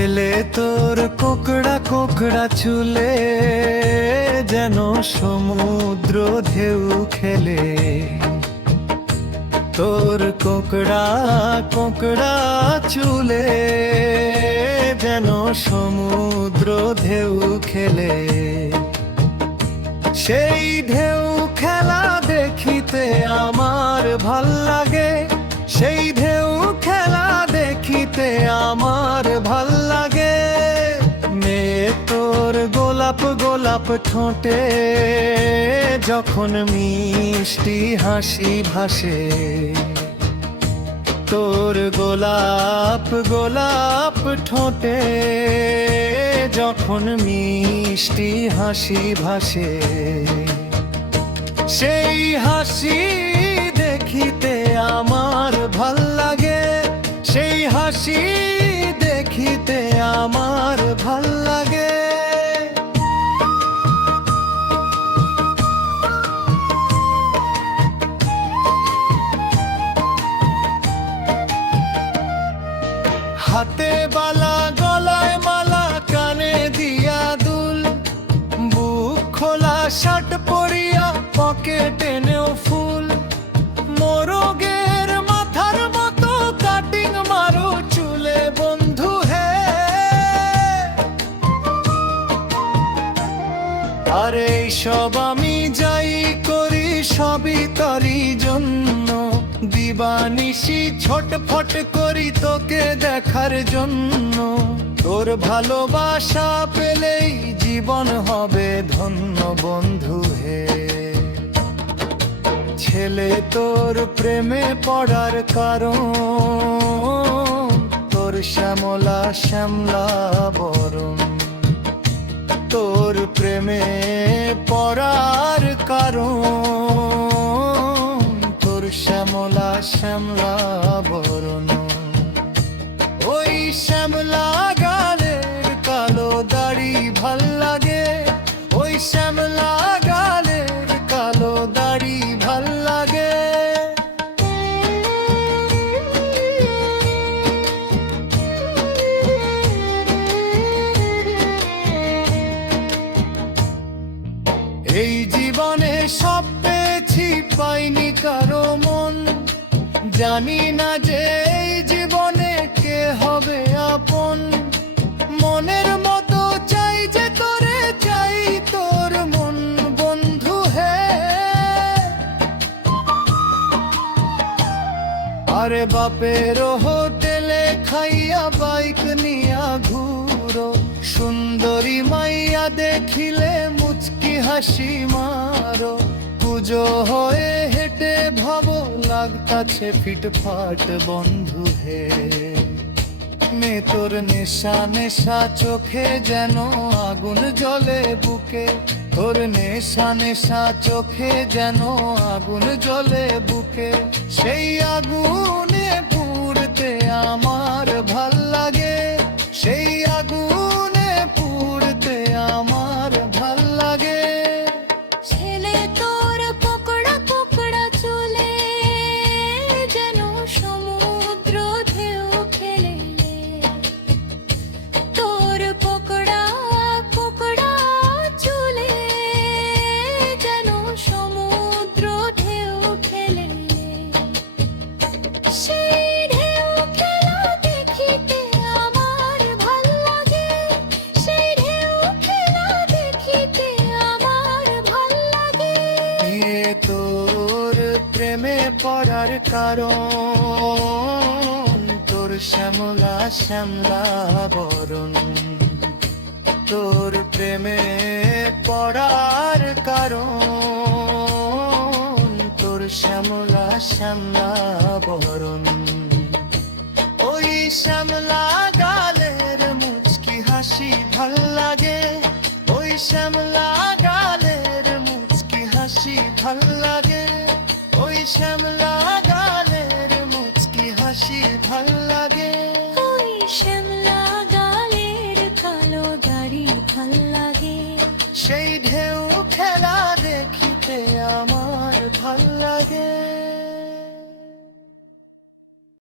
ছেলে তোর কোকড়া কোকড়া চুলে যেন সমুদ্র ঢেউ খেলে। তোর কোকড়া কোকড়া চুলে যেন সমুদ্র ঢেউ খেলে। সেই ঢেউ খেলা দেখিতে আমার ভাল লাগে, সেই ঢেউ খেলা দেখিতে আমার ভাল লাগে। মেয়ে তোর গোলাপ গোলাপ ঠোঁটে যখন মিষ্টি হাসি ভাসে। তোর গোলাপ গোলাপ ঠোঁটে যখন মিষ্টি হাসি ভাসে। সেই হাসি দেখিতে আমার ভাল লাগে, সেই হাসি দেখিতে আমার ভাল লাগে। হাতে বালা গলায় মালা কানে দিয়া দুল, বুক খোলা শার্ট পরিয়া পকেটে নেও ফুল। মোরগের মাথার মতো কাটিং মারো চুলে বন্ধু হে। আর এইসব আমি যাই করি সবই তারই জন্য। দিবানিশি ছটফট করি তোকে দেখার জন্য। তোর ভালোবাসা পেলেই জীবন হবে ধন্য বন্ধু হে। ছেলে তোর প্রেমে পড়ার কারণ, তোর শ্যামলা শ্যামলা বরণ। তোর প্রেমে পড়ার কারণ, তোর শ্যামলা শ্যামলা বরণ। ওই শ্যামলা গালের কালো দাড়ি ভাল লাগে, ওই শ্যামলা গালের কালো দাড়ি ভাল লাগে। এই জীবনে সব পেয়েছি পাইনি কারো মন। জানি না যে এই জীবনে কে হবে আপন। মনের মতো চাই যে তোরে, চাই তোর মন বন্ধু হে। আরে বাপের হোটেলে খাইয়া বাইক নিয়া ঘুরো। সুন্দরী মাইয়া দেখিলে মুচকি হাসি মারো। পুজো হয়ে হেঁটে ভাবো লাগতাছে ফিটফাট বন্ধু হে। মে তোর নেশা নেশা চোখে যেন আগুন জ্বলে বুকে। তোর নেশা নেশা চোখে যেন আগুন জ্বলে বুকে। সেই আগুনে পুড়তে আমার ভাল লাগে, সেই আগুনে পুড়তে আমার ভাল লাগে। ছেলে তোর কোকড়া কোকড়া চুলে যেন সমুদ্র ঢেউ খেলে। তোর কোকড়া কোকড়া চুলে যেন সমুদ্র ঢেউ খেলে। সেই ঢেউ খেলা দেখিতে আমার ভাল লাগে, সেই ঢেউ খেলা দেখিতে আমার ভাল লাগে। নিয়ে তোর প্রেমে পড়ার কারণ, তোর শ্যামলা শ্যামলা বরণ। তোর প্রেমে পড়ার কারণ, তোর শ্যামলা শ্যামলা বরণ। ওই শ্যামলা গালের মুচকি হাসি ভাল লাগে, ওই শ্যামলা গালের মুচকি হাসি ভাল লাগে। ওই শ্যামলা গালের মুচকি হাসি ভাল লাগে। ওই শ্যামলা গালের কালো দাড়ি ভাল লাগে। সেই ঢেউ খেলা দেখিতে আমার ভাল লাগে।